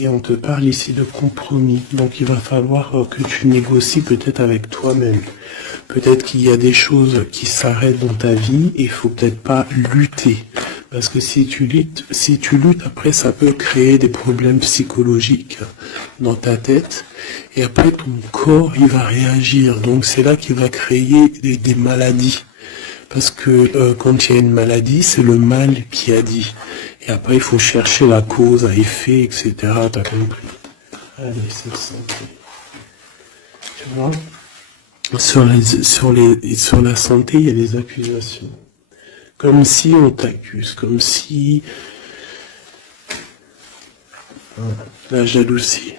Et on te parle ici de compromis. Donc il va falloir que tu négocies peut-être avec toi-même. Peut-être qu'il y a des choses qui s'arrêtent dans ta vie et il faut peut-être pas lutter. Parce que si tu luttes, après ça peut créer des problèmes psychologiques dans ta tête. Et après ton corps, il va réagir. Donc c'est là qu'il va créer des maladies. Parce que quand il y a une maladie, c'est le mal qui a dit. Et après, il faut chercher la cause à effet, etc. T'as compris? Allez, c'est santé. Tu vois? Sur la santé, il y a des accusations. Comme si on t'accuse, comme si... La jalousie.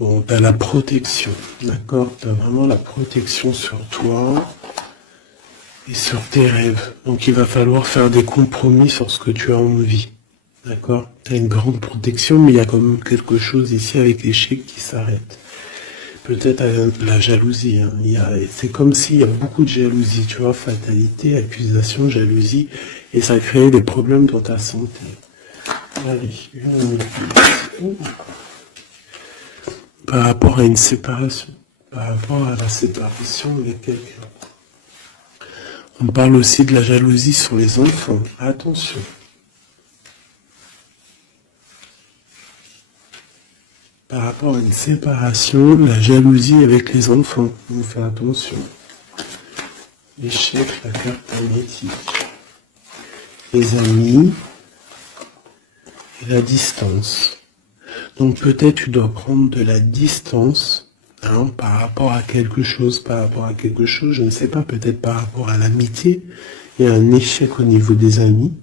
Bon, t'as la protection, d'accord? T'as vraiment la protection sur toi et sur tes rêves. Donc il va falloir faire des compromis sur ce que tu as envie, d'accord? T'as une grande protection, mais il y a quand même quelque chose ici avec l'échec qui s'arrête. Peut-être la jalousie, hein. C'est comme s'il y a beaucoup de jalousie, tu vois, fatalité, accusation, jalousie, et ça crée des problèmes dans ta santé. Allez, par rapport à une séparation, par rapport à la séparation avec quelqu'un. On parle aussi de la jalousie sur les enfants. Attention. Par rapport à une séparation, la jalousie avec les enfants. On fait attention. L'échec, la carte magnétique. Les amis et la distance. Donc peut-être tu dois prendre de la distance par rapport à quelque chose, je ne sais pas, peut-être par rapport à l'amitié. Il y a un échec au niveau des amis,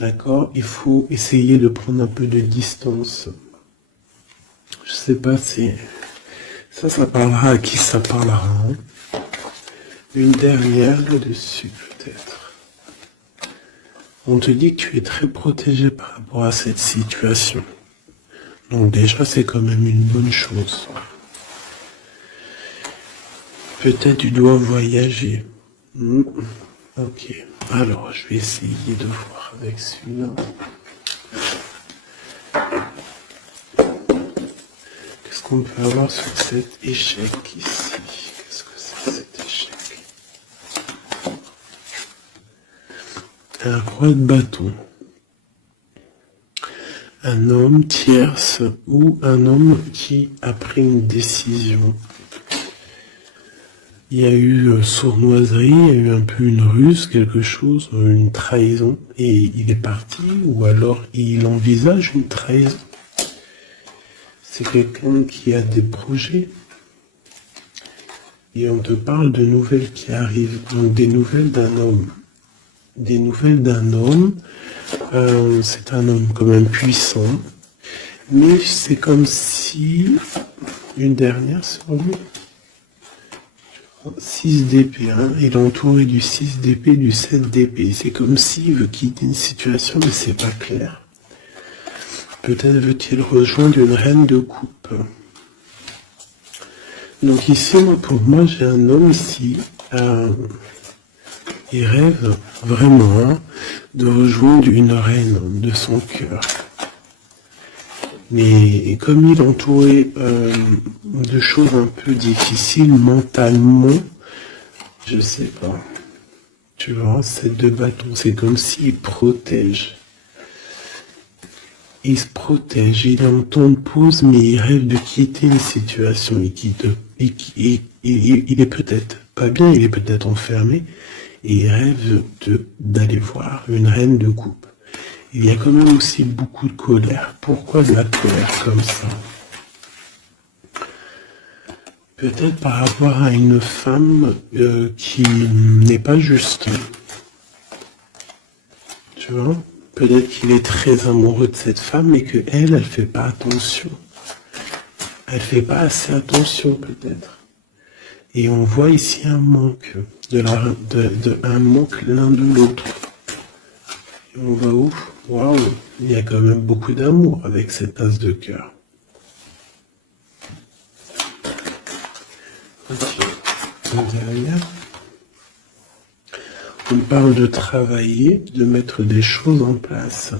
d'accord? Il faut essayer de prendre un peu de distance. Je sais pas si... Ça parlera à qui ça parlera. Hein? Une dernière là-dessus, peut-être. On te dit que tu es très protégé par rapport à cette situation. Donc déjà, c'est quand même une bonne chose. Peut-être tu dois voyager. Ok. Alors, je vais essayer de voir avec celui-là. Qu'est-ce qu'on peut avoir sur cet échec ici? Qu'est-ce que c'est cet échec? Un roi de bâton. Un homme tierce ou un homme qui a pris une décision. Il y a eu sournoiserie, il y a eu un peu une ruse, quelque chose, une trahison, et il est parti, ou alors il envisage une trahison. C'est quelqu'un qui a des projets, et on te parle de nouvelles qui arrivent, donc des nouvelles d'un homme. Des nouvelles d'un homme, c'est un homme quand même puissant, mais c'est comme si, une dernière sur lui, 6 d'épée, hein, il est entouré du 6 d'épée, du 7 d'épée, c'est comme s'il veut quitter une situation, mais c'est pas clair. Peut-être veut-il rejoindre une reine de coupe. Donc ici, pour moi, j'ai un homme ici, il rêve vraiment de rejoindre une reine de son cœur. Mais comme il est entouré de choses un peu difficiles mentalement, je sais pas. Tu vois, ces deux bâtons, c'est comme s'il protège. Il se protège, il est en temps de pause, mais il rêve de quitter une situation. Il est peut-être pas bien, il est peut-être enfermé, et il rêve d'aller voir une reine de coupe. Il y a quand même aussi beaucoup de colère. Pourquoi de la colère comme ça? Peut-être par rapport à une femme qui n'est pas juste. Tu vois? Peut-être qu'il est très amoureux de cette femme et que elle fait pas attention. Elle fait pas assez attention peut-être. Et on voit ici un manque, un manque l'un de l'autre. Et on va où? Waouh, il y a quand même beaucoup d'amour avec cette as de cœur. Ok. Derrière, on parle de travailler, de mettre des choses en place.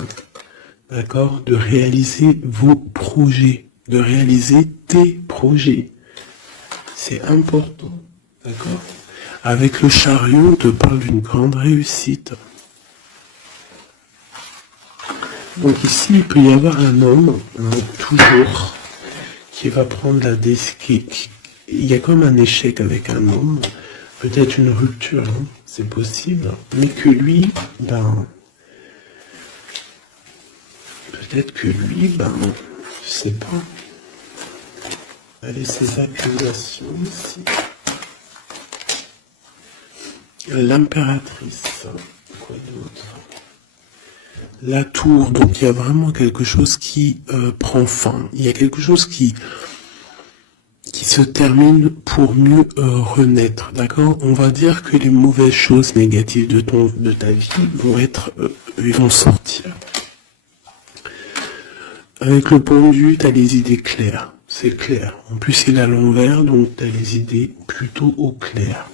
d'accord, de réaliser vos projets, de réaliser tes projets. C'est important, d'accord. Avec le chariot, on te parle d'une grande réussite. Donc ici, il peut y avoir un homme, toujours, qui va prendre la décision. Il y a comme un échec avec un homme, peut-être une rupture, hein, c'est possible, mais que lui, peut-être que lui, je sais pas. Allez, ces accusations ici. L'impératrice, quoi d'autre? La tour, donc il y a vraiment quelque chose qui prend fin. Il y a quelque chose qui se termine pour mieux renaître, d'accord? On va dire que les mauvaises choses négatives de ta vie ils vont sortir. Avec le pendu, tu as les idées claires, c'est clair. En plus, il est à l'envers, donc tu as les idées plutôt au clair.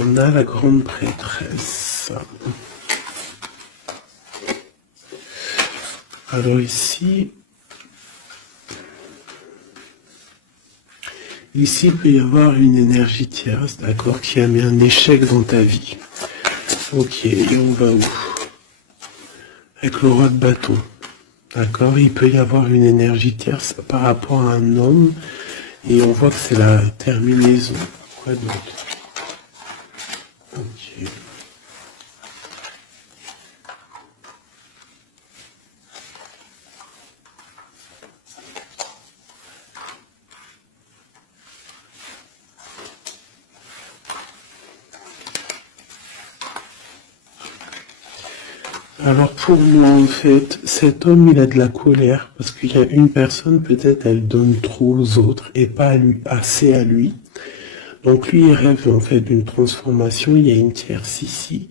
On a la grande prêtresse. Alors ici, il peut y avoir une énergie tierce, d'accord, qui a mis un échec dans ta vie. Ok, et on va où? Avec le roi de bâton. D'accord, il peut y avoir une énergie tierce par rapport à un homme, et on voit que c'est la terminaison. Quoi d'autre? Ok. Alors pour moi, en fait, cet homme, il a de la colère, parce qu'il y a une personne, peut-être, elle donne trop aux autres, et pas assez à lui. Donc lui, il rêve, en fait, d'une transformation, il y a une tierce ici,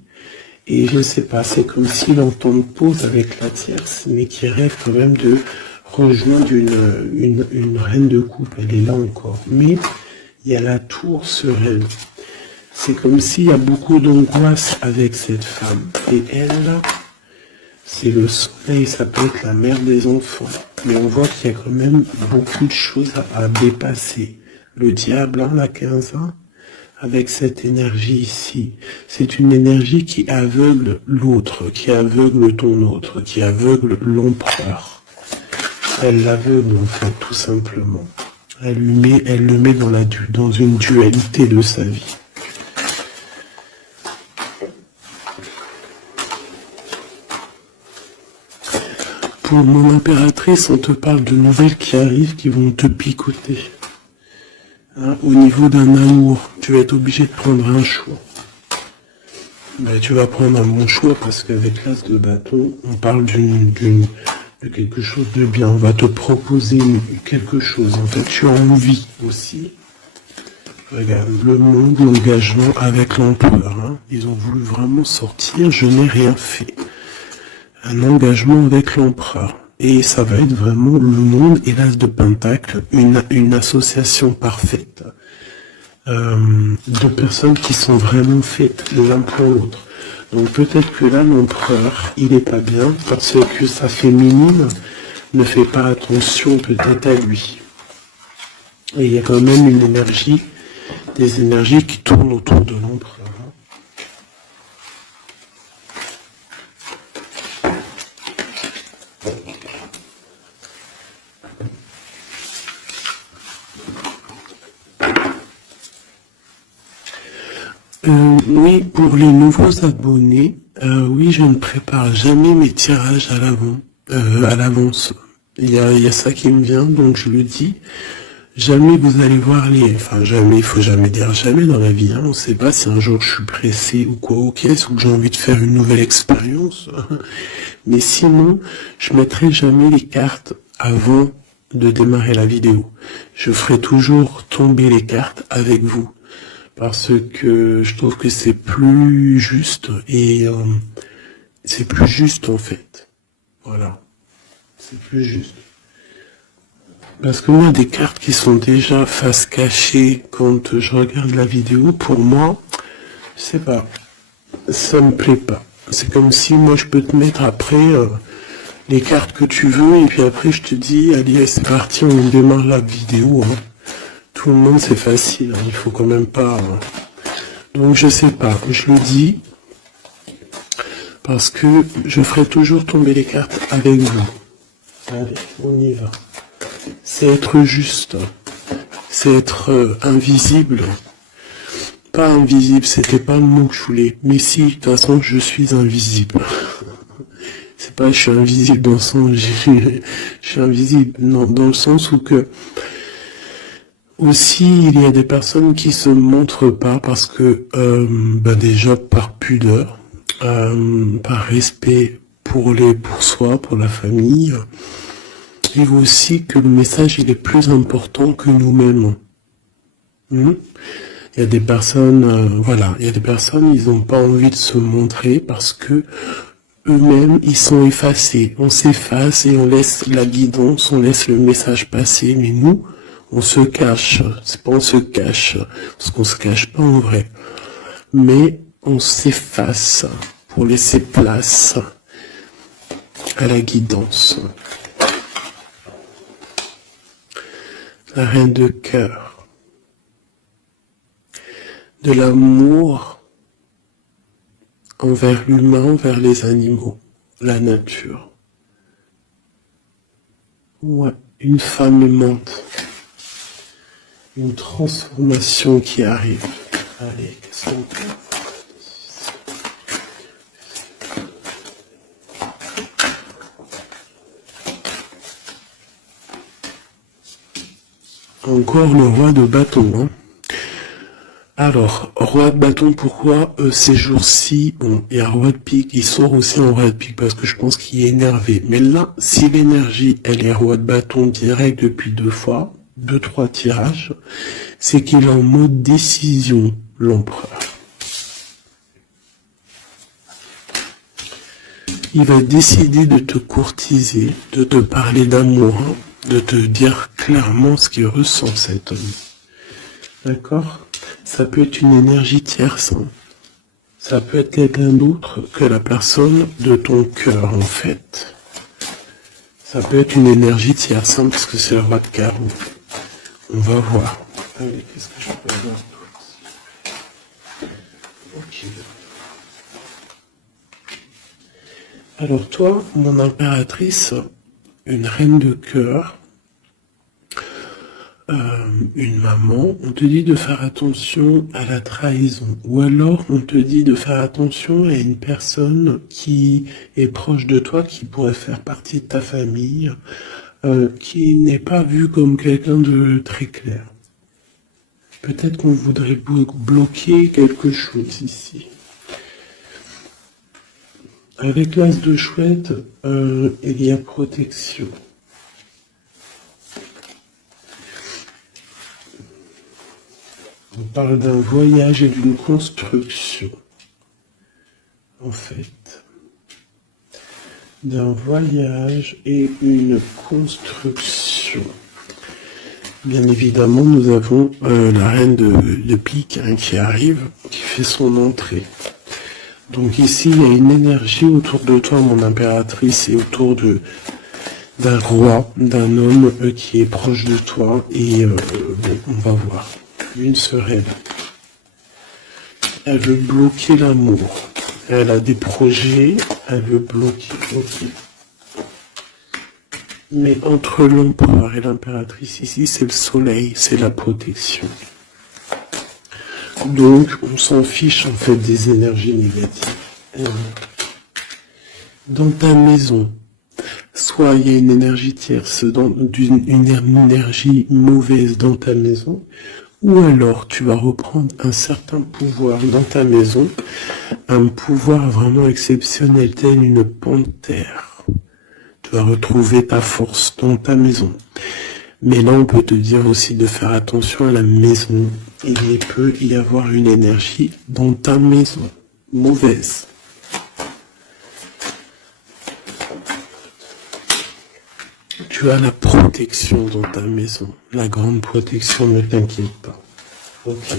et je sais pas, c'est comme s'il entend une pause avec la tierce, mais qui rêve quand même de rejoindre une reine de coupe, elle est là encore. Mais il y a la tour sereine. C'est comme s'il y a beaucoup d'angoisse avec cette femme, et elle, c'est le soleil, ça peut être la mère des enfants. Mais on voit qu'il y a quand même beaucoup de choses à dépasser. Le diable, la 15 ans, avec cette énergie ici, c'est une énergie qui aveugle l'autre, qui aveugle ton autre, qui aveugle l'empereur. Elle l'aveugle en fait, tout simplement. Elle le met dans une dualité de sa vie. Pour mon impératrice, on te parle de nouvelles qui arrivent, qui vont te picoter. Hein, au niveau d'un amour, tu vas être obligé de prendre un choix. Tu vas prendre un bon choix parce qu'avec l'as de bâton, on parle de quelque chose de bien. On va te proposer quelque chose. En fait, tu as envie aussi. Regarde, le monde, l'engagement avec l'empereur. Hein. Ils ont voulu vraiment sortir, je n'ai rien fait. Un engagement avec l'empereur. Et ça va être vraiment le monde et l'as de pentacle, une association parfaite de personnes qui sont vraiment faites l'un pour l'autre. Donc peut-être que là, l'empereur, il est pas bien parce que sa féminine ne fait pas attention peut-être à lui. Et il y a quand même une énergie, des énergies qui tournent autour de l'empereur. Oui, pour les nouveaux abonnés, oui, je ne prépare jamais mes tirages à l'avance. Il y a ça qui me vient, donc je le dis. Jamais vous allez voir jamais, il faut jamais dire jamais dans la vie, hein. On ne sait pas si un jour je suis pressé ou quoi, ou que j'ai envie de faire une nouvelle expérience. Mais sinon, je mettrai jamais les cartes avant de démarrer la vidéo. Je ferai toujours tomber les cartes avec vous. Parce que je trouve que c'est plus juste et c'est plus juste en fait. Voilà. C'est plus juste. Parce que moi, des cartes qui sont déjà face cachée quand je regarde la vidéo, pour moi, je sais pas, ça me plaît pas. C'est comme si moi je peux te mettre après les cartes que tu veux, et puis après je te dis, allez, c'est parti, on démarre la vidéo. Hein. Tout le monde, c'est facile, hein, il faut quand même pas... Hein. Donc je sais pas, je le dis, parce que je ferai toujours tomber les cartes avec vous. Allez, on y va. C'est être juste, c'est être invisible. Pas invisible, c'était pas le mot que je voulais. Mais si, de toute façon, je suis invisible. C'est pas je suis invisible dans le sens, je suis invisible, non, dans le sens où que aussi il y a des personnes qui se montrent pas parce que déjà par pudeur, par respect pour soi, pour la famille, et aussi que le message il est plus important que nous-mêmes. Il y a des personnes, voilà, il y a des personnes, ils n'ont pas envie de se montrer parce que eux-mêmes, ils sont effacés. On s'efface et on laisse la guidance, on laisse le message passer. Mais nous, on se cache. C'est pas on se cache, parce qu'on se cache pas en vrai. Mais on s'efface pour laisser place à la guidance. La reine de cœur. De l'amour envers l'humain, envers les animaux, la nature. Ouais, une femme aimante. Une transformation qui arrive. Allez, qu'est-ce qu'on peut faire? Encore le roi de bâton, hein. Alors, roi de bâton, pourquoi ces jours-ci, bon, il y a roi de pique, il sort aussi en roi de pique parce que je pense qu'il est énervé. Mais là, si l'énergie, elle est roi de bâton direct depuis 2 trois tirages, c'est qu'il est en mode décision, l'empereur. Il va décider de te courtiser, de te parler d'amour, hein, de te dire clairement ce qu'il ressent cet homme. D'accord ? Ça peut être une énergie tierce. Hein. Ça peut être quelqu'un d'autre que la personne de ton cœur, en fait. Ça peut être une énergie tierce, hein, parce que c'est le roi de carreau. On va voir. Allez, qu'est-ce que je peux avoir d'autre ? Ok. Alors toi, mon impératrice, une reine de cœur, une maman, on te dit de faire attention à la trahison. Ou alors on te dit de faire attention à une personne qui est proche de toi, qui pourrait faire partie de ta famille, qui n'est pas vue comme quelqu'un de très clair. Peut-être qu'on voudrait bloquer quelque chose ici. Avec l'as de chouette, il y a protection. On parle d'un voyage et d'une construction, en fait. D'un voyage et une construction. Bien évidemment, nous avons la reine de pique hein, qui arrive, qui fait son entrée. Donc ici, il y a une énergie autour de toi, mon impératrice, et autour d'un roi, d'un homme qui est proche de toi. Et bon, on va voir. Une sereine. Elle veut bloquer l'amour. Elle a des projets, elle veut bloquer. Okay. Mais entre l'empereur et l'impératrice ici, c'est le soleil, c'est la protection. Donc, on s'en fiche en fait des énergies négatives. Dans ta maison, soit il y a une énergie tierce, une énergie mauvaise dans ta maison, ou alors tu vas reprendre un certain pouvoir dans ta maison, un pouvoir vraiment exceptionnel, tel une panthère. Tu vas retrouver ta force dans ta maison. Mais là, on peut te dire aussi de faire attention à la maison. Il peut y avoir une énergie dans ta maison, mauvaise. Tu as la protection dans ta maison. La grande protection, ne t'inquiète pas. Ok.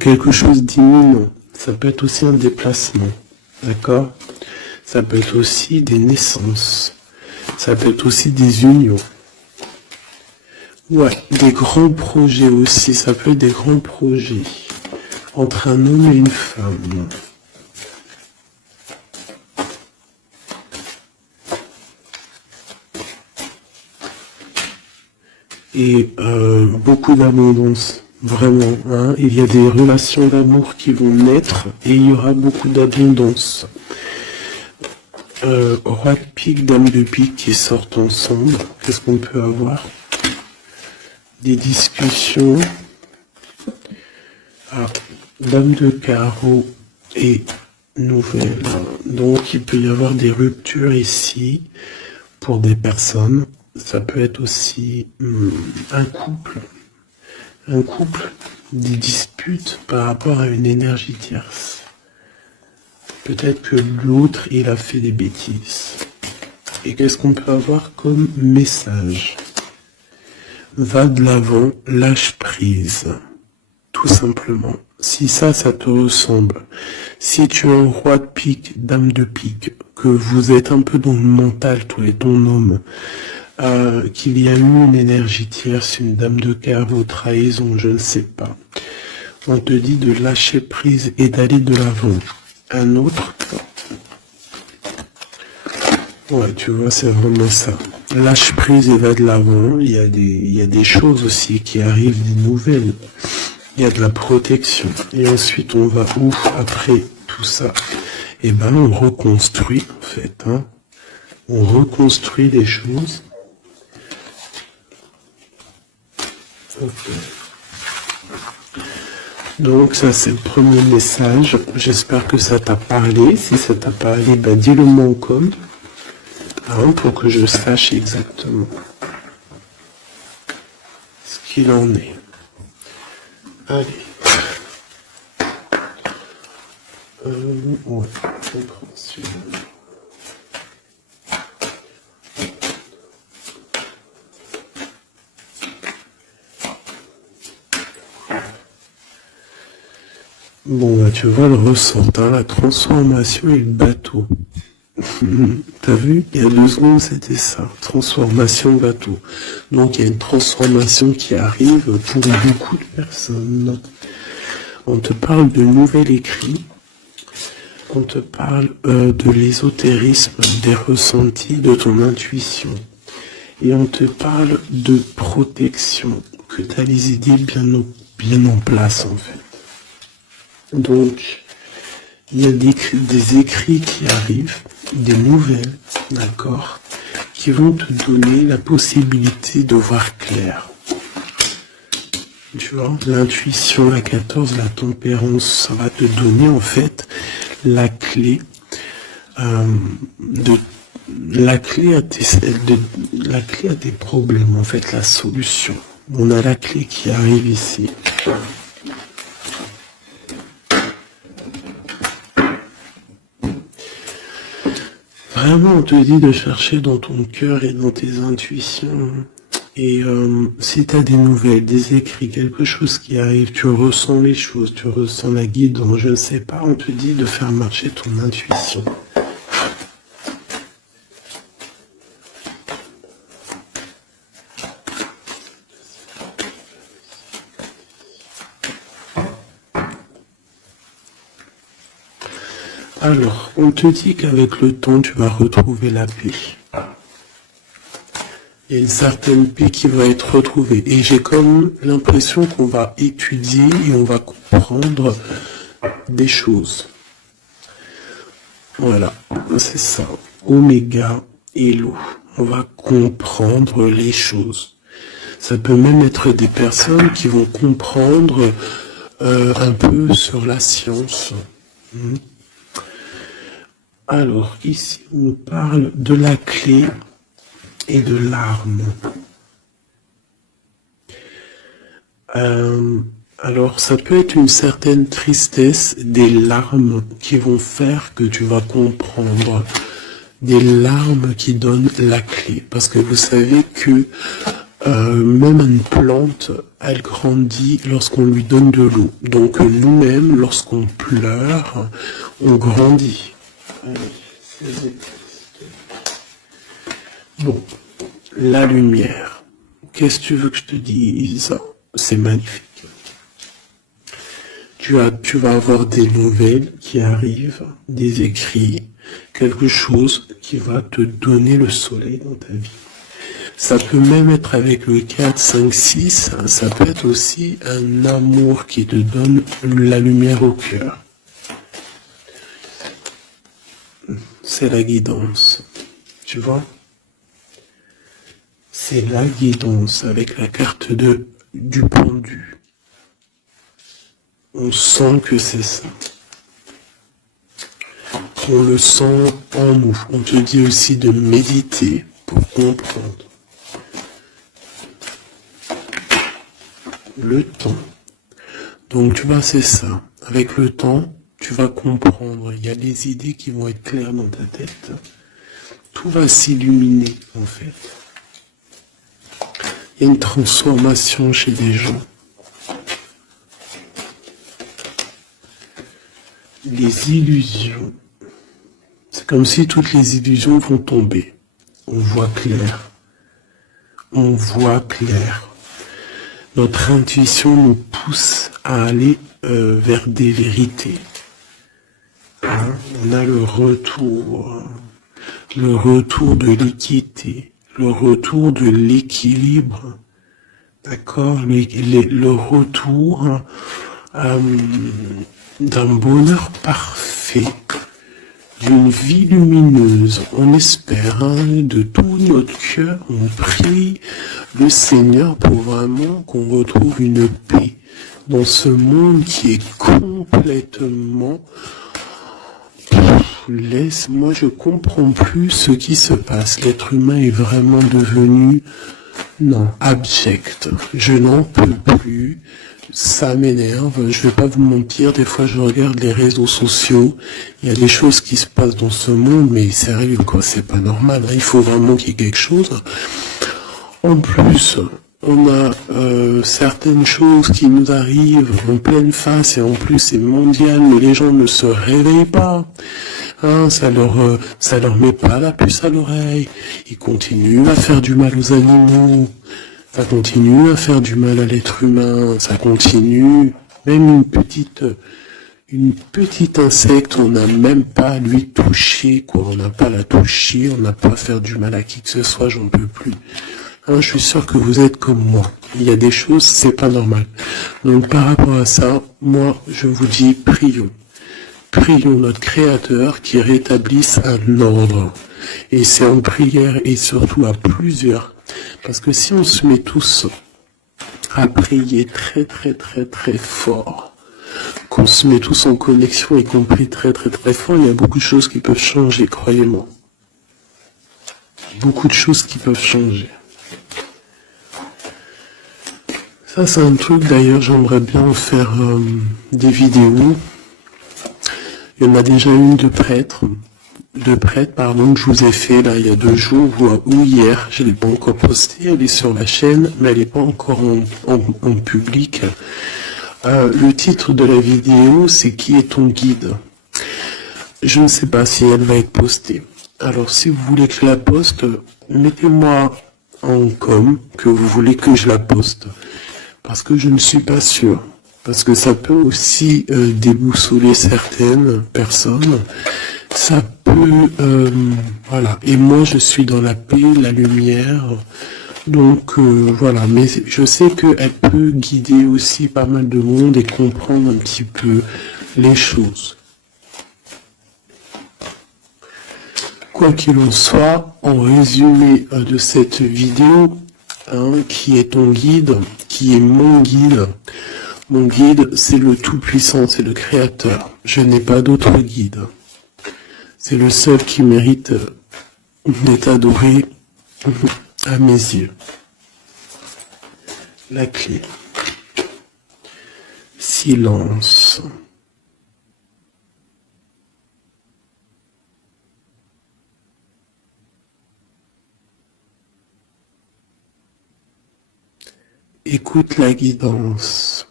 Quelque chose d'imminent. Ça peut être aussi un déplacement. D'accord? Ça peut être aussi des naissances. Ça peut être aussi des unions. Ouais, des grands projets aussi. Ça peut être des grands projets entre un homme et une femme. Et beaucoup d'abondance, vraiment. Hein. Il y a des relations d'amour qui vont naître et il y aura beaucoup d'abondance. Roi de pique, dame de pique qui sortent ensemble. Qu'est-ce qu'on peut avoir? Des discussions. Ah, dame de carreau et nouvelle. Donc il peut y avoir des ruptures ici pour des personnes. Ça peut être aussi un couple, des disputes par rapport à une énergie tierce. Peut-être que l'autre, il a fait des bêtises. Et qu'est-ce qu'on peut avoir comme message? Va de l'avant, lâche prise. Tout simplement. Si ça te ressemble, si tu es un roi de pique, dame de pique, que vous êtes un peu dans le mental, toi et ton homme, qu'il y a eu une énergie tierce, une dame de carreau, trahison, je ne sais pas. On te dit de lâcher prise et d'aller de l'avant. Un autre, ouais, tu vois, c'est vraiment ça. Lâche prise et va de l'avant. Il y a des choses aussi qui arrivent, des nouvelles. Il y a de la protection. Et ensuite, on va où après tout ça? Eh ben, on reconstruit, en fait. Hein. On reconstruit les choses. Okay. Donc ça c'est le premier message, j'espère que ça t'a parlé, si ça t'a parlé, ben dis-le moi en com, hein, pour que je sache exactement ce qu'il en est. Allez. Ouais, compréhension. Bon, bah, tu vois le ressort, hein, la transformation et le bateau. T'as vu? Il y a 2 secondes, c'était ça. Transformation bateau. Donc, il y a une transformation qui arrive pour beaucoup de personnes. On te parle de nouvel écrit. On te parle de l'ésotérisme, des ressentis, de ton intuition. Et on te parle de protection, que tu as les idées bien en place, en fait. Donc, il y a des écrits qui arrivent, des nouvelles, d'accord, qui vont te donner la possibilité de voir clair. Tu vois, l'intuition, la 14, la tempérance, ça va te donner en fait la clé la clé à tes problèmes, en fait, la solution. On a la clé qui arrive ici. Vraiment, on te dit de chercher dans ton cœur et dans tes intuitions. Et si tu as des nouvelles, des écrits, quelque chose qui arrive, tu ressens les choses, tu ressens la guidance, je ne sais pas, on te dit de faire marcher ton intuition. Alors, on te dit qu'avec le temps, tu vas retrouver la paix. Il y a une certaine paix qui va être retrouvée. Et j'ai comme l'impression qu'on va étudier et on va comprendre des choses. Voilà, c'est ça. Oméga et l'eau. On va comprendre les choses. Ça peut même être des personnes qui vont comprendre un peu sur la science. Alors, ici, on parle de la clé et de l'arme. Alors, ça peut être une certaine tristesse, des larmes qui vont faire que tu vas comprendre. Des larmes qui donnent la clé. Parce que vous savez que Même une plante, elle grandit lorsqu'on lui donne de l'eau. Donc nous-mêmes, lorsqu'on pleure, on grandit. Bon, la lumière. Qu'est-ce que tu veux que je te dise? C'est magnifique. Tu vas avoir des nouvelles qui arrivent, des écrits, quelque chose qui va te donner le soleil dans ta vie. Ça peut même être avec le 4, 5, 6, ça peut être aussi un amour qui te donne la lumière au cœur. C'est la guidance, tu vois? C'est la guidance avec la carte du pendu. On sent que c'est ça. On le sent en nous. On te dit aussi de méditer pour comprendre. Le temps. Donc tu vois, c'est ça. Avec le temps, tu vas comprendre. Il y a des idées qui vont être claires dans ta tête. Tout va s'illuminer, en fait. Il y a une transformation chez des gens. Les illusions. C'est comme si toutes les illusions vont tomber. On voit clair. On voit clair. Notre intuition nous pousse à aller vers des vérités. Hein? On a le retour de l'équité, le retour de l'équilibre, d'accord, le retour d'un bonheur parfait, d'une vie lumineuse. On espère, hein, de tout notre cœur, on prie le Seigneur pour vraiment qu'on retrouve une paix dans ce monde qui est complètement... Moi je comprends plus ce qui se passe. L'être humain est vraiment devenu, non, abject. Je n'en peux plus. Ça m'énerve. Je vais pas vous mentir. Des fois, je regarde les réseaux sociaux. Il y a des choses qui se passent dans ce monde, mais sérieux, quoi. C'est pas normal. Hein. Il faut vraiment qu'il y ait quelque chose. En plus, on a certaines choses qui nous arrivent en pleine face et en plus c'est mondial, mais les gens ne se réveillent pas. Hein, ça leur met pas la puce à l'oreille. Ils continuent à faire du mal aux animaux. Ça continue à faire du mal à l'être humain. Ça continue. Même une petite insecte, on n'a même pas à lui toucher, quoi. On n'a pas à la toucher, on n'a pas à faire du mal à qui que ce soit, j'en peux plus. Hein, je suis sûr que vous êtes comme moi. Il y a des choses, c'est pas normal. Donc par rapport à ça, moi, je vous dis, prions. Prions notre Créateur qui rétablisse un ordre. Et c'est en prière et surtout à plusieurs. Parce que si on se met tous à prier très très très très fort, qu'on se met tous en connexion et qu'on prie très très très fort, il y a beaucoup de choses qui peuvent changer, croyez-moi. Beaucoup de choses qui peuvent changer. Ça c'est un truc d'ailleurs, j'aimerais bien faire des vidéos. Il y en a déjà une de prêtre, pardon, que je vous ai fait là il y a 2 jours ou hier, je l'ai pas encore postée, elle est sur la chaîne, mais elle n'est pas encore en public. Le titre de la vidéo, c'est Qui est ton guide? Je ne sais pas si elle va être postée. Alors si vous voulez que je la poste, mettez-moi en com que vous voulez que je la poste. Parce que je ne suis pas sûr. Parce que ça peut aussi déboussoler certaines personnes. Ça peut... voilà. Et moi, je suis dans la paix, la lumière. Donc, voilà. Mais je sais qu'elle peut guider aussi pas mal de monde et comprendre un petit peu les choses. Quoi qu'il en soit, en résumé de cette vidéo, hein, qui est ton guide, qui est mon guide, c'est le Tout-Puissant, c'est le Créateur. Je n'ai pas d'autre guide. C'est le seul qui mérite d'être adoré à mes yeux. La clé. Silence. écoute la guidance.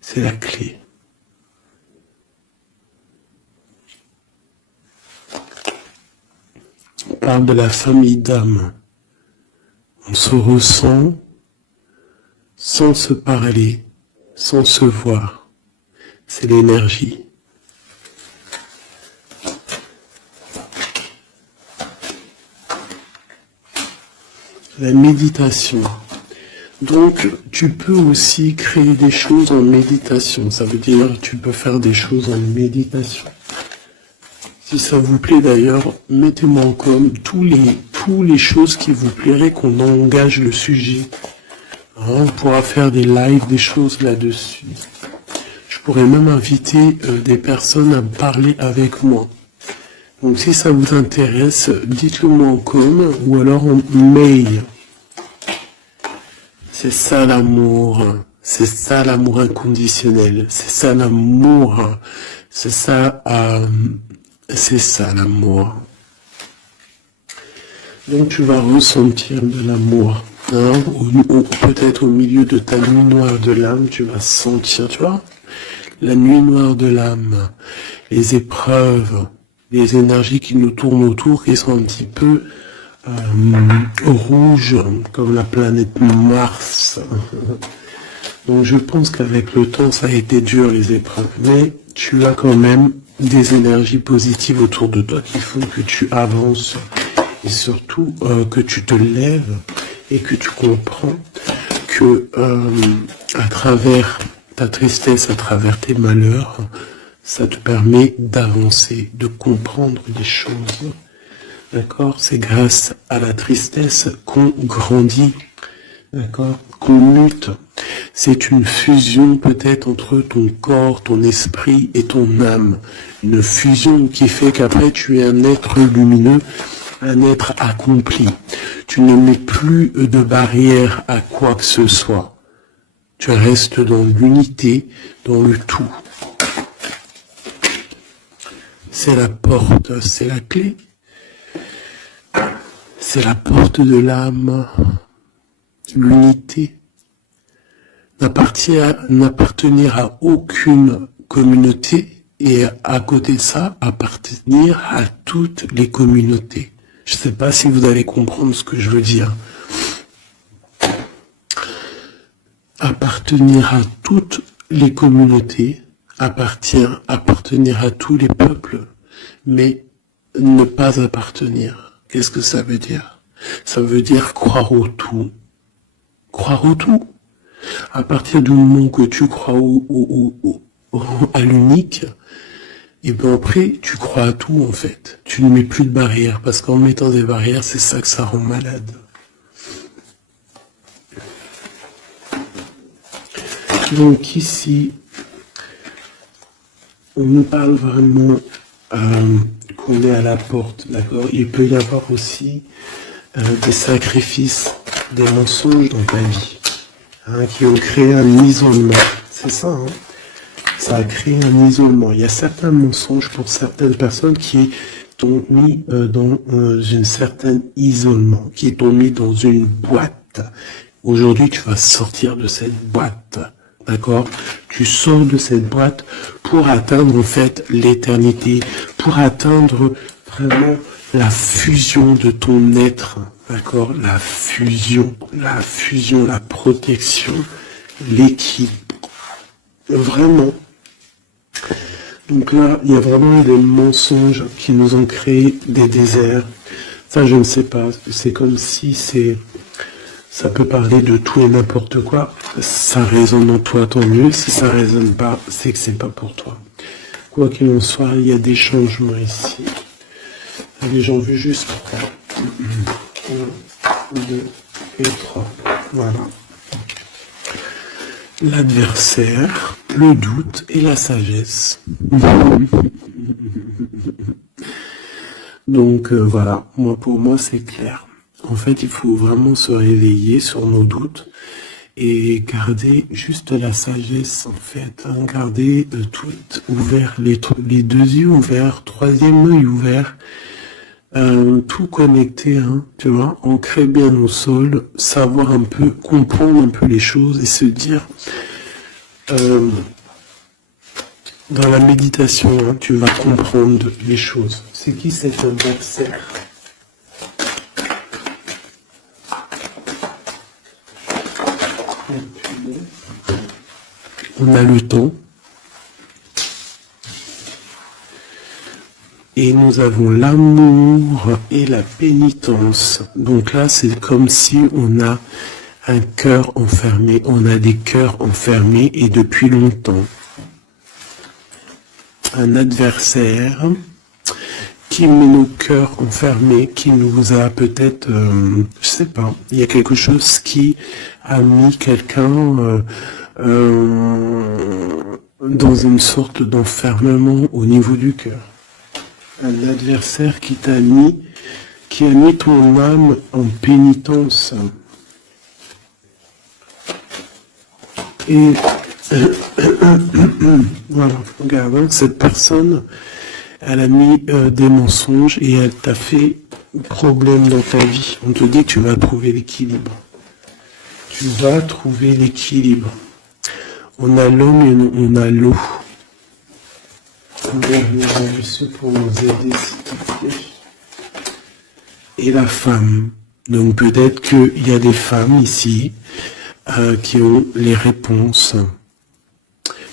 C'est la clé. On parle de la famille d'âme. On se ressent sans se parler, sans se voir. C'est l'énergie. La méditation. Donc, tu peux aussi créer des choses en méditation. Ça veut dire tu peux faire des choses en méditation. Si ça vous plaît d'ailleurs, mettez-moi en com tous les choses qui vous plairaient qu'on engage le sujet. On pourra faire des lives, des choses là-dessus. Je pourrais même inviter des personnes à parler avec moi. Donc si ça vous intéresse, dites-le moi en com ou alors en mail. C'est ça l'amour. C'est ça l'amour inconditionnel. C'est ça l'amour. C'est ça l'amour. Donc tu vas ressentir de l'amour. Hein, peut-être au milieu de ta nuit noire de l'âme, tu vas sentir, tu vois, la nuit noire de l'âme, les épreuves, les énergies qui nous tournent autour, qui sont un petit peu rouges, comme la planète Mars. Donc je pense qu'avec le temps, ça a été dur les épreuves, mais tu as quand même des énergies positives autour de toi qui font que tu avances et surtout que tu te lèves et que tu comprends que à travers ta tristesse, à travers tes malheurs, ça te permet d'avancer, de comprendre les choses. D'accord? C'est grâce à la tristesse qu'on grandit. D'accord? Qu'on mute. C'est une fusion peut-être entre ton corps, ton esprit et ton âme. Une fusion qui fait qu'après tu es un être lumineux, un être accompli. Tu ne mets plus de barrière à quoi que ce soit. Tu restes dans l'unité, dans le tout. C'est la porte, c'est la clé. C'est la porte de l'âme. L'unité. N'appartenir à aucune communauté et à côté de ça, appartenir à toutes les communautés. Je ne sais pas si vous allez comprendre ce que je veux dire. Appartenir à toutes les communautés, appartenir à tous les peuples, mais ne pas appartenir. Qu'est-ce que ça veut dire? Ça veut dire croire au tout. Croire au tout. À partir du moment que tu crois à l'unique, et bien après, tu crois à tout en fait. Tu ne mets plus de barrières, parce qu'en mettant des barrières, c'est ça que ça rend malade. Donc ici, on nous parle vraiment qu'on est à la porte, d'accord? Il peut y avoir aussi des sacrifices, des mensonges dans ta vie, hein, qui ont créé un isolement. C'est ça, hein? Ça a créé un isolement. Il y a certains mensonges pour certaines personnes qui t'ont mis dans un certain isolement, qui t'ont mis dans une boîte. Aujourd'hui, tu vas sortir de cette boîte. D'accord? Tu sors de cette boîte pour atteindre en fait l'éternité, pour atteindre vraiment la fusion de ton être. D'accord? La fusion, la protection, l'équilibre. Vraiment. Donc là, il y a vraiment des mensonges qui nous ont créé des déserts. Ça, je ne sais pas. C'est comme si ça peut parler de tout et n'importe quoi. Ça résonne en toi, tant mieux. Si ça résonne pas, c'est que c'est pas pour toi. Quoi qu'il en soit, il y a des changements ici. Allez, j'en veux juste 3. 1, 2 et 3. Voilà. L'adversaire, le doute et la sagesse. Donc voilà, pour moi c'est clair. En fait, il faut vraiment se réveiller sur nos doutes et garder juste la sagesse en fait. Hein, garder tout ouvert, les deux yeux ouverts, troisième œil ouvert. tout connecté, hein, tu vois, ancrer bien au sol, savoir un peu, comprendre un peu les choses et se dire, dans la méditation, hein, tu vas comprendre les choses. C'est qui cet adversaire? On a le temps. Et nous avons l'amour et la pénitence. Donc là, c'est comme si on a un cœur enfermé. On a des cœurs enfermés et depuis longtemps. Un adversaire qui met nos cœurs enfermés, qui nous a peut-être, je sais pas, il y a quelque chose qui a mis quelqu'un dans une sorte d'enfermement au niveau du cœur. Un adversaire qui a mis ton âme en pénitence. Et voilà, regarde, hein, cette personne, elle a mis des mensonges et elle t'a fait problème dans ta vie. On te dit que tu vas trouver l'équilibre. Tu vas trouver l'équilibre. On a l'homme et on a l'eau. Pour nous aider, s'il te plaît. Et la femme. Donc peut-être qu'il y a des femmes ici qui ont les réponses.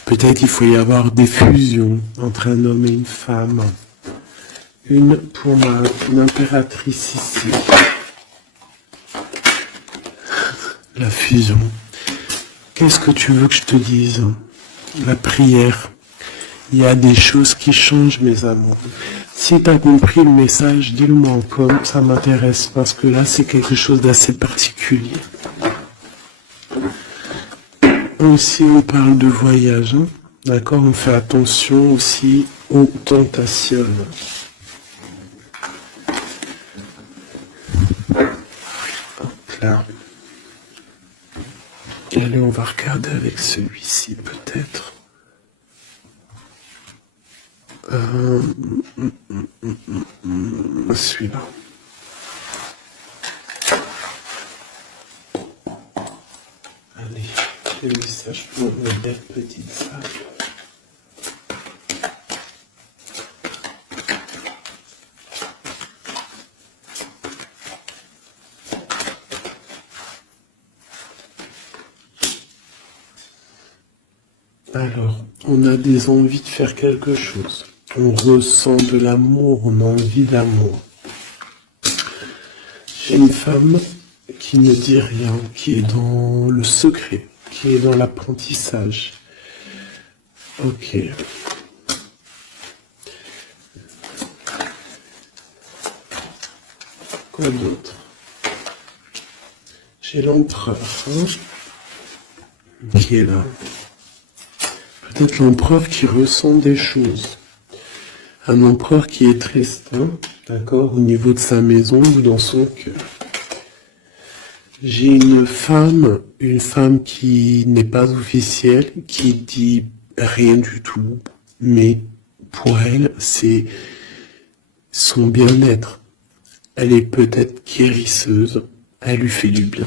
Peut-être qu'il faut y avoir des fusions entre un homme et une femme. Une impératrice ici. La fusion. Qu'est-ce que tu veux que je te dise? La prière. Il y a des choses qui changent, mes amours. Si tu as compris le message, dis-le-moi encore, ça m'intéresse, parce que là, c'est quelque chose d'assez particulier. Aussi, on parle de voyage, hein. D'accord? On fait attention aussi aux tentations. Là. Allez, on va regarder avec celui-ci, peut-être. Celui-là. Allez, quel message pour une belle petite salle. Alors, on a des envies de faire quelque chose. On ressent de l'amour, on a envie d'amour. J'ai une femme qui ne dit rien, qui est dans le secret, qui est dans l'apprentissage. Ok. Quoi d'autre? J'ai l'empereur, hein, qui est là. Peut-être l'empereur qui ressent des choses. Un empereur qui est triste, hein, d'accord, au niveau de sa maison ou dans son cœur. J'ai une femme qui n'est pas officielle, qui dit rien du tout, mais pour elle, c'est son bien-être. Elle est peut-être guérisseuse, elle lui fait du bien.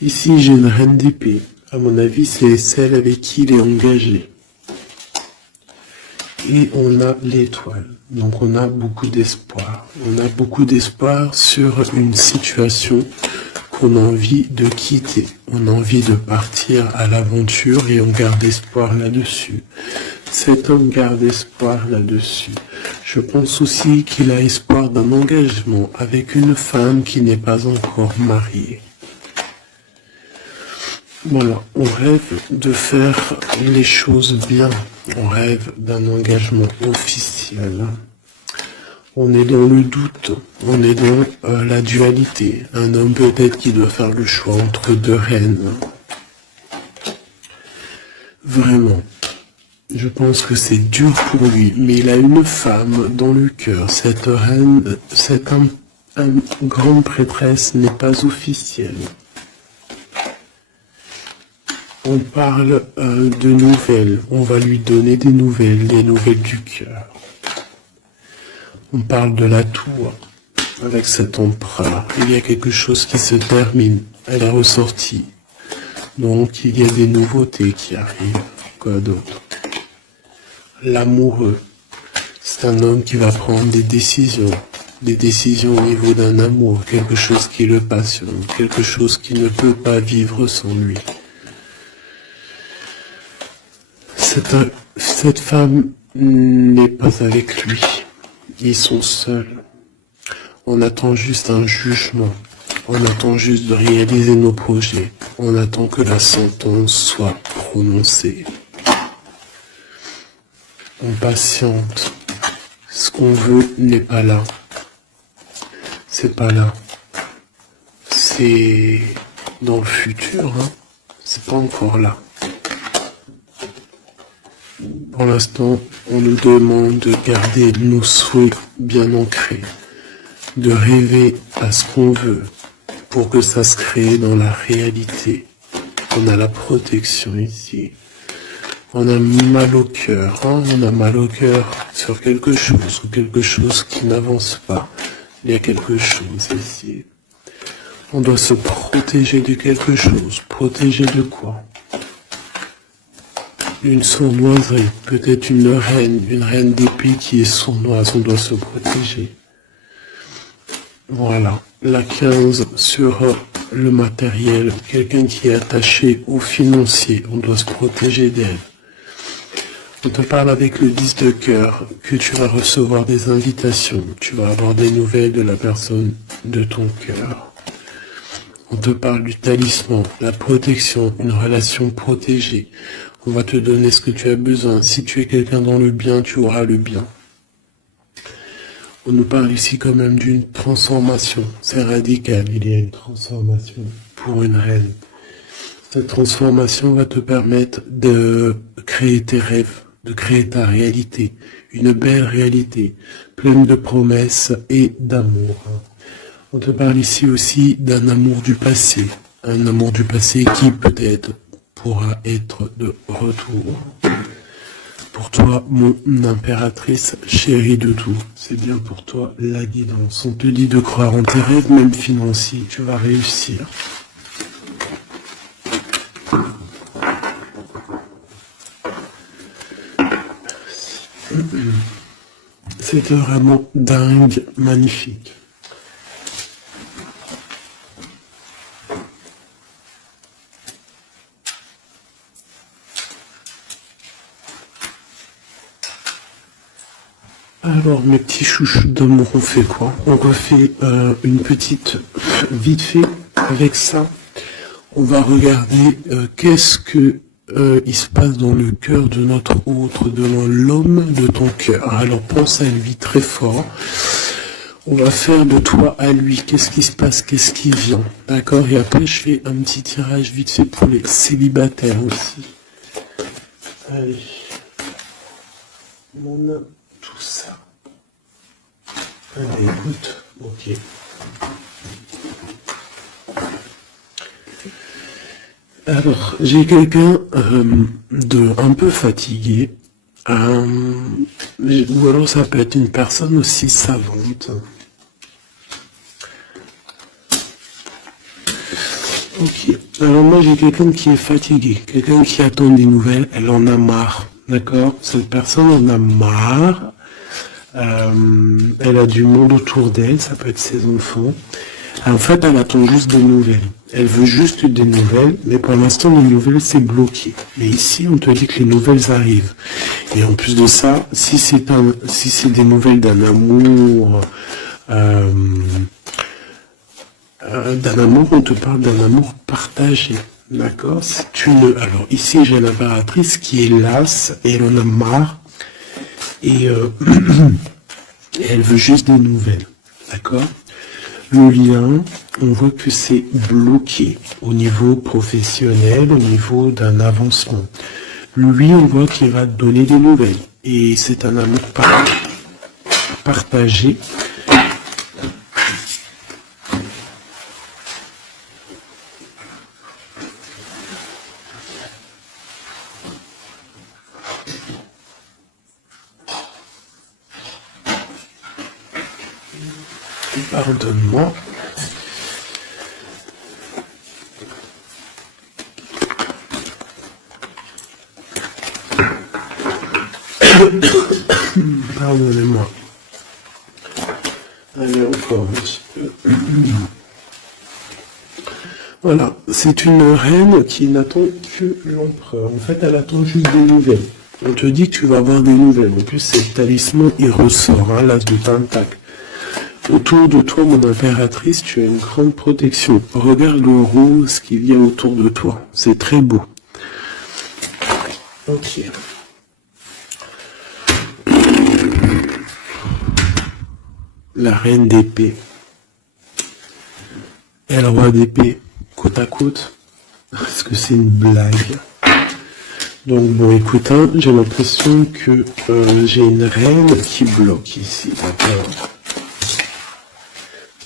Ici, j'ai une reine d'épée. À mon avis, c'est celle avec qui il est engagé. Et on a l'étoile. Donc on a beaucoup d'espoir. On a beaucoup d'espoir sur une situation qu'on a envie de quitter. On a envie de partir à l'aventure et on garde espoir là-dessus. Cet homme garde espoir là-dessus. Je pense aussi qu'il a espoir d'un engagement avec une femme qui n'est pas encore mariée. Voilà, on rêve de faire les choses bien. On rêve d'un engagement officiel. On est dans le doute. On est dans la dualité. Un homme peut-être qui doit faire le choix entre deux reines. Vraiment. Je pense que c'est dur pour lui. Mais il a une femme dans le cœur. Cette reine, cette grande prêtresse n'est pas officielle. On parle de nouvelles, on va lui donner des nouvelles du cœur. On parle de la tour avec cet empereur. Il y a quelque chose qui se termine. Elle est ressortie. Donc, il y a des nouveautés qui arrivent. Quoi d'autre? L'amoureux. C'est un homme qui va prendre des décisions. Des décisions au niveau d'un amour. Quelque chose qui le passionne. Quelque chose qui ne peut pas vivre sans lui. Cette femme n'est pas avec lui. Ils sont seuls. On attend juste un jugement. On attend juste de réaliser nos projets. On attend que la sentence soit prononcée. On patiente. Ce qu'on veut n'est pas là. C'est pas là. C'est dans le futur, hein. C'est pas encore là. Pour l'instant, on nous demande de garder nos souhaits bien ancrés, de rêver à ce qu'on veut pour que ça se crée dans la réalité. On a la protection ici. On a mal au cœur, hein, on a mal au cœur sur quelque chose ou quelque chose qui n'avance pas. Il y a quelque chose ici. On doit se protéger de quelque chose. Protéger de quoi? Une sournoiserie, peut-être une reine d'épée qui est sournoise, on doit se protéger. Voilà, la 15 sur le matériel, quelqu'un qui est attaché au financier, on doit se protéger d'elle. On te parle avec le 10 de cœur, que tu vas recevoir des invitations, tu vas avoir des nouvelles de la personne de ton cœur. On te parle du talisman, la protection, une relation protégée. On va te donner ce que tu as besoin. Si tu es quelqu'un dans le bien, tu auras le bien. On nous parle ici quand même d'une transformation. C'est radical, il y a une transformation pour une reine. Cette transformation va te permettre de créer tes rêves, de créer ta réalité. Une belle réalité, pleine de promesses et d'amour. On te parle ici aussi d'un amour du passé. Un amour du passé qui peut-être pourra être de retour. Pour toi, mon impératrice chérie de tout, c'est bien pour toi la guidance. On te dit de croire en tes rêves, même financiers, tu vas réussir. C'était vraiment dingue, magnifique. Alors, mes petits chouchous d'amour, on fait quoi? On refait une petite vite fait avec ça. On va regarder qu'est-ce que il se passe dans le cœur de notre autre, de l'homme de ton cœur. Alors, pense à lui très fort. On va faire de toi à lui. Qu'est-ce qui se passe? Qu'est-ce qui vient? D'accord? Et après, je fais un petit tirage vite fait pour les célibataires aussi. Allez. On a tout ça. Allez, écoute. Ok. Alors, j'ai quelqu'un de un peu fatigué. Ou alors ça peut être une personne aussi savante. Ok. Alors moi j'ai quelqu'un qui est fatigué, quelqu'un qui attend des nouvelles, elle en a marre. D'accord? Cette personne en a marre. Elle a du monde autour d'elle, ça peut être ses enfants. En fait, elle attend juste des nouvelles. Elle veut juste des nouvelles, mais pour l'instant, les nouvelles, c'est bloqué. Mais ici, on te dit que les nouvelles arrivent. Et en plus de ça, si c'est des nouvelles d'un amour, on te parle d'un amour partagé. D'accord? Alors, ici, j'ai l'impératrice qui est lasse et elle en a marre. Et elle veut juste des nouvelles. D'accord? Le lien, on voit que c'est bloqué au niveau professionnel, au niveau d'un avancement. Lui, on voit qu'il va donner des nouvelles. Et c'est un amour partagé. Pardonne-moi. Pardonnez-moi. Allez, encore un petit peu. Voilà, c'est une reine qui n'attend que l'empereur. En fait, elle attend juste des nouvelles. On te dit que tu vas avoir des nouvelles. En plus, c'est le talisman, il ressort, hein, l'as de pentacle. Autour de toi, mon impératrice, tu as une grande protection. Regarde le rose qui vient autour de toi. C'est très beau. Ok. La reine d'épée. Et le roi d'épée, côte à côte. Est-ce que c'est une blague? Donc bon, écoute, hein, j'ai l'impression que j'ai une reine qui bloque ici, d'accord?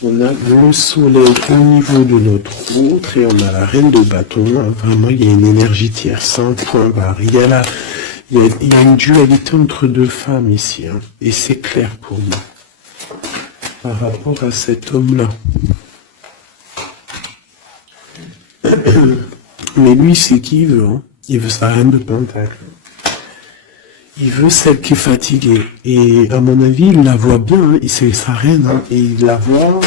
On a le soleil au niveau de notre autre et on a la reine de bâton. Hein. Vraiment, il y a une énergie tierce, un point barre. Il y a une dualité entre deux femmes ici, hein, et c'est clair pour moi par rapport à cet homme-là. Mais lui, c'est qui il veut, hein. Il veut sa reine de pentacle. Il veut celle qui est fatiguée. Et à mon avis, il la voit bien, hein. C'est sa reine, hein. Et il la voit...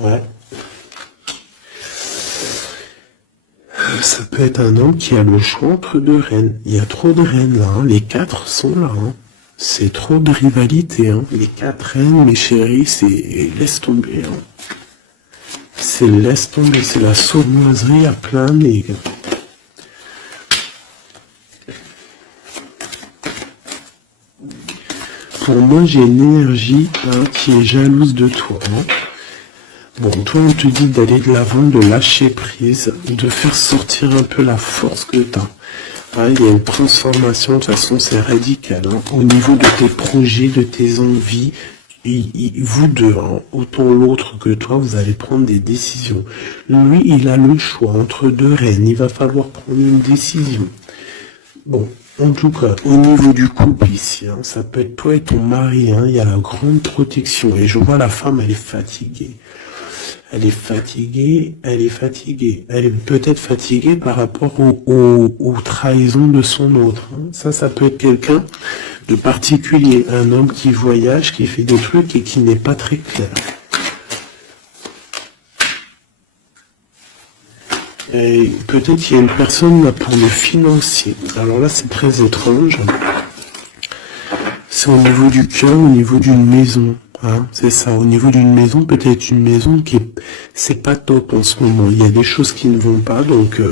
Ouais. Ça peut être un homme qui a le choix entre deux reines. Il y a trop de reines là, hein. Les 4 sont là, hein. C'est trop de rivalité, hein. Les 4 reines, mes chéris, c'est... Laisse tomber, hein. C'est laisse tomber, c'est la sournoiserie à plein nez. Pour moi, j'ai une énergie, hein, qui est jalouse de toi. Hein. Bon, toi, on te dit d'aller de l'avant, de lâcher prise, de faire sortir un peu la force que tu as. Hein, il y a une transformation, de toute façon, c'est radical. Hein, au niveau de tes projets, de tes envies, vous deux, hein, autant l'autre que toi, vous allez prendre des décisions. Lui, il a le choix entre deux reines. Il va falloir prendre une décision. Bon, en tout cas, au niveau du couple ici, hein, ça peut être toi et ton mari. Hein, il y a la grande protection. Et je vois la femme, elle est fatiguée. Elle est fatiguée, elle est fatiguée. Elle est peut-être fatiguée par rapport aux trahisons de son autre. Hein. Ça peut être quelqu'un de particulier, un homme qui voyage, qui fait des trucs et qui n'est pas très clair. Et peut-être qu'il y a une personne là pour le financier. Alors là, c'est très étrange. C'est au niveau du cœur, au niveau d'une maison. Hein, c'est ça, au niveau d'une maison, peut-être une maison qui est, c'est pas top en ce moment. Il y a des choses qui ne vont pas, donc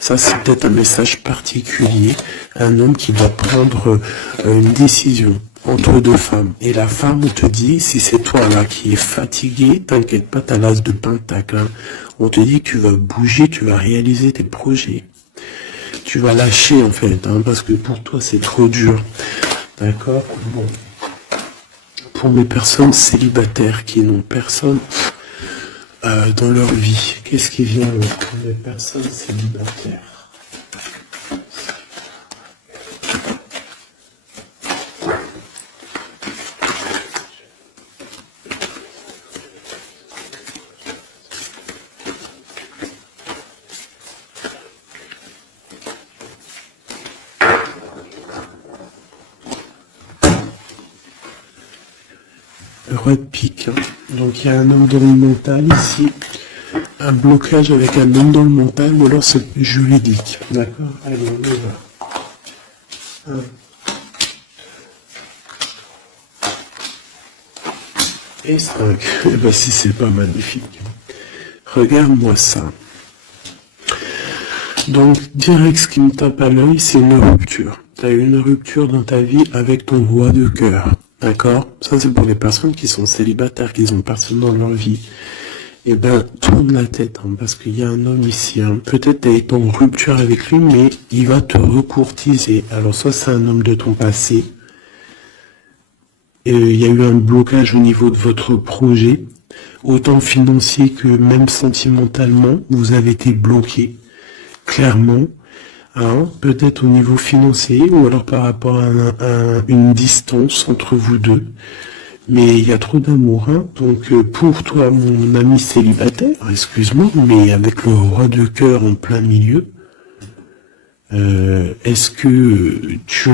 ça c'est peut-être un message particulier. Un homme qui va prendre une décision entre deux femmes. Et la femme on te dit, si c'est toi là qui es fatigué, t'inquiète pas, t'as l'as de pentacle. Hein. On te dit que tu vas bouger, tu vas réaliser tes projets. Tu vas lâcher en fait, hein, parce que pour toi c'est trop dur. D'accord? Bon. Pour les personnes célibataires qui n'ont personne dans leur vie, qu'est-ce qui vient pour les personnes célibataires? Le roi de pique. Hein. Donc il y a un homme dans le mental ici, un blocage avec un homme dans le mental, ou alors c'est juridique. D'accord? Allez, on y va. Et 5. Eh ben si c'est pas magnifique. Regarde-moi ça. Donc direct, ce qui me tape à l'œil, c'est une rupture. Tu as une rupture dans ta vie avec ton roi de cœur. D'accord? Ça, c'est pour les personnes qui sont célibataires, qui n'ont personne dans leur vie. Eh ben, tourne la tête, hein, parce qu'il y a un homme ici. Hein. Peut-être tu es en rupture avec lui, mais il va te recourtiser. Alors, soit c'est un homme de ton passé. Il y a eu un blocage au niveau de votre projet, autant financier que même sentimentalement. Vous avez été bloqué, clairement. hein, peut-être au niveau financier, ou alors par rapport à une distance entre vous deux. Mais il y a trop d'amour, hein. Donc pour toi, mon ami célibataire, excuse-moi, mais avec le roi de cœur en plein milieu, est-ce que tu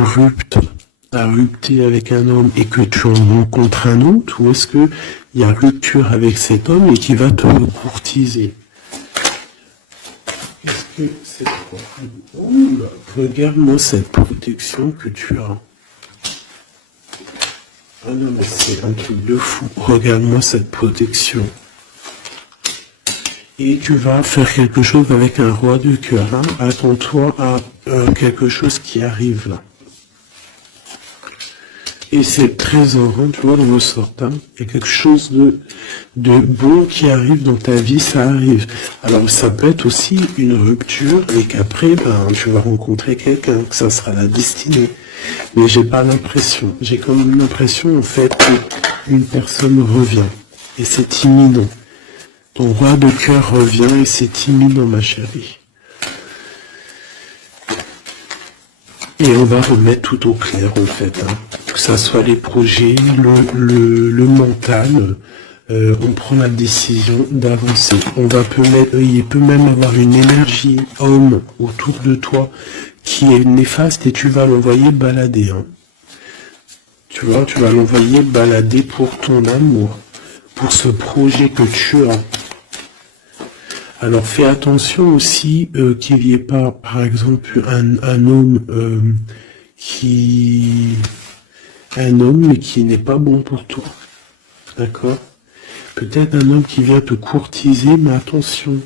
as rupté avec un homme et que tu en rencontres un autre, ou est-ce que il y a rupture avec cet homme et qui va te courtiser? Est-ce que c'est quoi? Oula, regarde-moi cette protection que tu as. Ah non, mais c'est un truc de fou. Regarde-moi cette protection. Et tu vas faire quelque chose avec un roi de cœur. Hein. Attends-toi à quelque chose qui arrive là. Et c'est trésor, hein, tu vois, le ressort. Hein. Il y a quelque chose de bon qui arrive dans ta vie, ça arrive. Alors ça peut être aussi une rupture et qu'après, ben, tu vas rencontrer quelqu'un, que ça sera la destinée. Mais j'ai pas l'impression. J'ai quand même l'impression, en fait, qu'une personne revient. Et c'est imminent. Ton roi de cœur revient et c'est imminent, ma chérie. Et on va remettre tout au clair, en fait. Hein. Que ça soit les projets, le mental, on prend la décision d'avancer. Il peut même avoir une énergie homme autour de toi qui est néfaste et tu vas l'envoyer balader. Hein. Tu vois, tu vas l'envoyer balader pour ton amour, pour ce projet que tu as. Alors fais attention aussi qu'il n'y ait pas, par exemple, un homme mais qui n'est pas bon pour toi. D'accord? Peut-être un homme qui vient te courtiser, mais attention.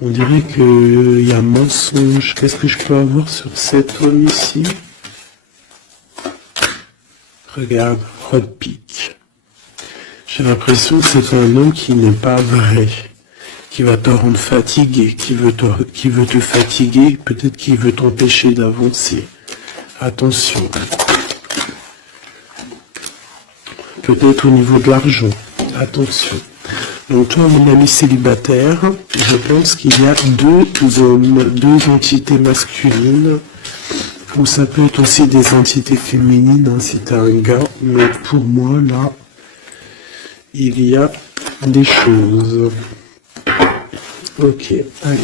On dirait qu'il y a mensonge. Qu'est-ce que je peux avoir sur cet homme ici? Regarde, roi de pique. J'ai l'impression que c'est un homme qui n'est pas vrai. Qui va te rendre fatigué, qui veut te fatiguer, peut-être qu'il veut t'empêcher d'avancer. Attention. Peut-être au niveau de l'argent. Attention. Donc toi, mon ami célibataire, je pense qu'il y a deux hommes, deux entités masculines, ou ça peut être aussi des entités féminines, hein, si t'es un gars, mais pour moi, là, il y a des choses. Ok, allez.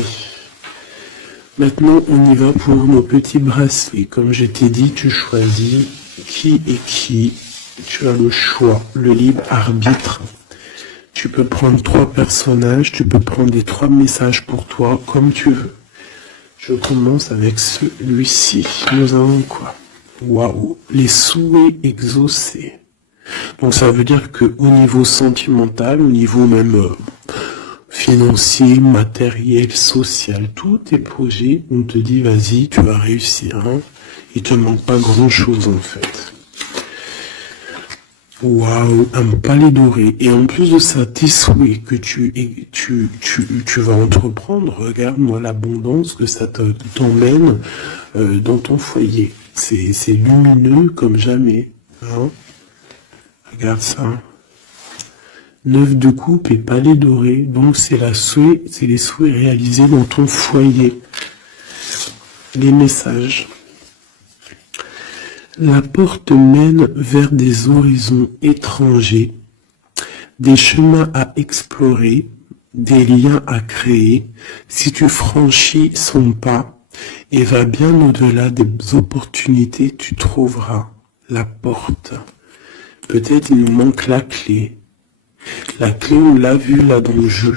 Maintenant, on y va pour nos petits bracelets. Comme je t'ai dit, tu choisis qui est qui. Tu as le choix, le libre arbitre. Tu peux prendre 3 personnages, tu peux prendre les 3 messages pour toi, comme tu veux. Je commence avec celui-ci. Nous avons quoi? Waouh, les souhaits exaucés. Donc ça veut dire que au niveau sentimental, au niveau même financier, matériel, social, tous tes projets, on te dit vas-y, tu vas réussir. Hein. Il te manque pas grand-chose en fait. Waouh, un palais doré. Et en plus de ça, tes souhaits que tu vas entreprendre, regarde-moi l'abondance que ça t'emmène dans ton foyer. C'est lumineux comme jamais. Hein. Regarde ça. 9 de coupe et palais doré. Donc c'est les souhaits réalisés dans ton foyer. Les messages. La porte mène vers des horizons étrangers, des chemins à explorer, des liens à créer. Si tu franchis son pas et vas bien au-delà des opportunités, tu trouveras la porte. Peut-être il nous manque la clé. La clé, on l'a vu là dans le jeu.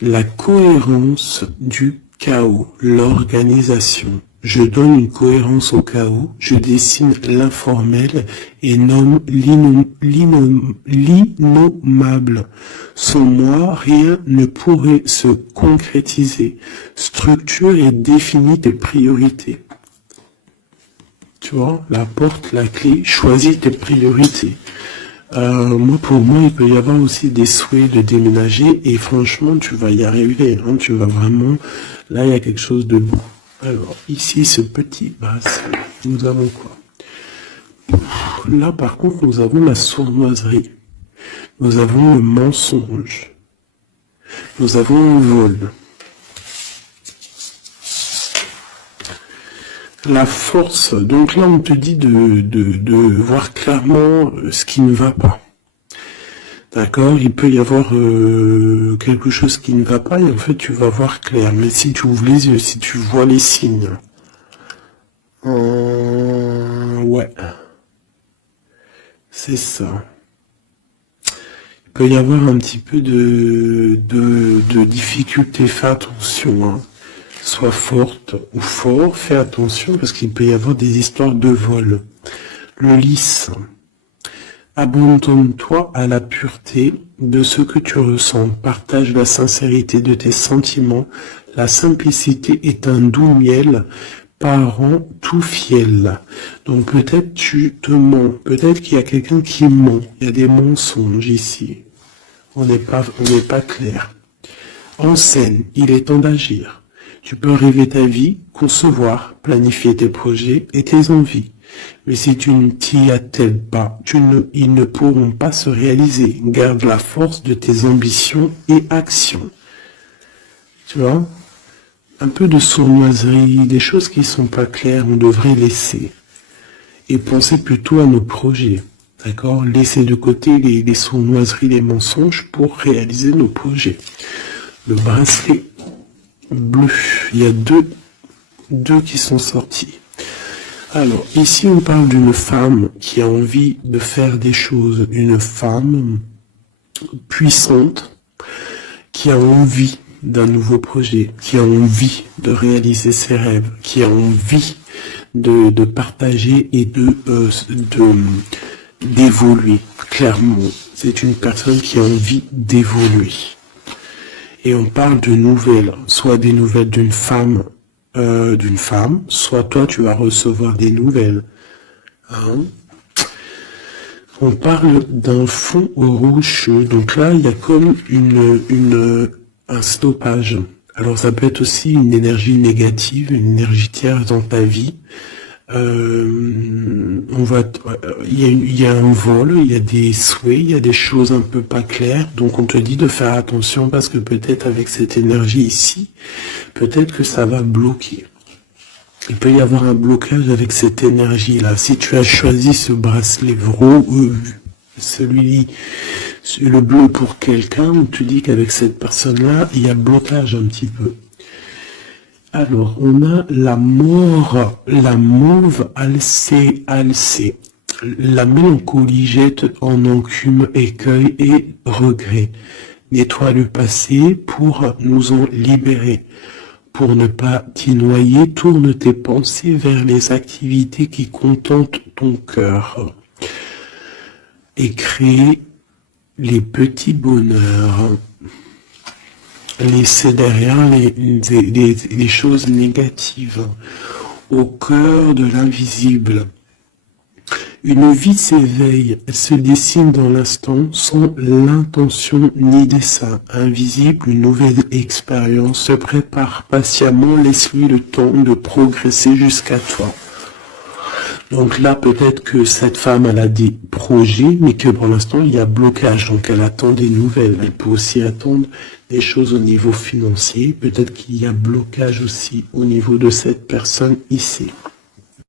La cohérence du chaos, l'organisation. Je donne une cohérence au chaos, je dessine l'informel et nomme l'innommable. Sans moi, rien ne pourrait se concrétiser. Structure et définis tes priorités. Tu vois, la porte, la clé, choisis tes priorités. Pour moi, il peut y avoir aussi des souhaits de déménager et franchement, tu vas y arriver. Hein, tu vas vraiment... Là, il y a quelque chose de bon. Alors, ici, ce petit bracelet, nous avons quoi? Là, par contre, nous avons la sournoiserie. Nous avons le mensonge. Nous avons le vol. La force, donc là on te dit de voir clairement ce qui ne va pas. D'accord, il peut y avoir quelque chose qui ne va pas et en fait tu vas voir clair. Mais si tu ouvres les yeux, si tu vois les signes, ouais, c'est ça. Il peut y avoir un petit peu de difficulté. Fais attention, hein. Sois forte ou fort, fais attention parce qu'il peut y avoir des histoires de vol. Le lys. Abandonne-toi à la pureté de ce que tu ressens. Partage la sincérité de tes sentiments. La simplicité est un doux miel, parent tout fiel. Donc peut-être tu te mens. Peut-être qu'il y a quelqu'un qui ment. Il y a des mensonges ici. On n'est pas clair. En scène, il est temps d'agir. Tu peux rêver ta vie, concevoir, planifier tes projets et tes envies. Mais si tu ne t'y attelles pas, ils ne pourront pas se réaliser. Garde la force de tes ambitions et actions. Tu vois? Un peu de sournoiserie, des choses qui sont pas claires, on devrait laisser. Et penser plutôt à nos projets. D'accord? Laisser de côté les sournoiseries, les mensonges pour réaliser nos projets. Le bracelet bleu, il y a deux qui sont sortis. Alors, ici, on parle d'une femme qui a envie de faire des choses, une femme puissante, qui a envie d'un nouveau projet, qui a envie de réaliser ses rêves, qui a envie de partager et d'évoluer. Clairement, c'est une personne qui a envie d'évoluer. Et on parle de nouvelles, soit des nouvelles d'une femme, soit toi tu vas recevoir des nouvelles. Hein? On parle d'un fond rocheux, donc là il y a comme un stoppage. Alors ça peut être aussi une énergie négative, une énergie tierce dans ta vie. Il y a un vol, il y a des souhaits, il y a des choses un peu pas claires, donc on te dit de faire attention parce que peut-être avec cette énergie ici, peut-être que ça va bloquer. Il peut y avoir un blocage avec cette énergie-là. Si tu as choisi ce bracelet le bleu pour quelqu'un, on te dit qu'avec cette personne-là, il y a blocage un petit peu. Alors, on a la mauve alcée. La mélancolie jette en enclume écueil et regret. Nettoie le passé pour nous en libérer. Pour ne pas t'y noyer, tourne tes pensées vers les activités qui contentent ton cœur. Et crée les petits bonheurs. Laisser derrière les choses négatives au cœur de l'invisible. Une vie s'éveille, elle se dessine dans l'instant sans l'intention ni dessein. Invisible, une nouvelle expérience se prépare patiemment, laisse-lui le temps de progresser jusqu'à toi. Donc là, peut-être que cette femme, elle a des projets, mais que pour l'instant, il y a blocage. Donc elle attend des nouvelles. Elle peut aussi attendre des choses au niveau financier. Peut-être qu'il y a blocage aussi au niveau de cette personne ici.